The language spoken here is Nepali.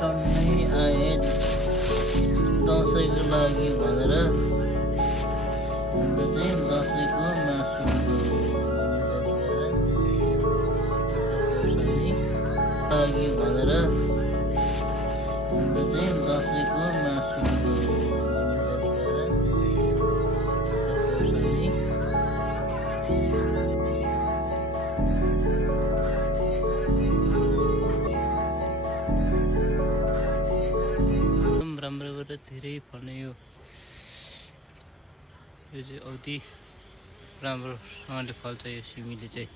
टन्नै आए दसैँको लागि भनेर हाम्रो चाहिँ दसैँको मासुको लागि भनेर हाम्रो चाहिँ दसैँको मासुको राम्रो गरेर धेरै फल्ने यो चाहिँ औधी राम्रोसँगले फल्छ यो सिमीले चाहिँ।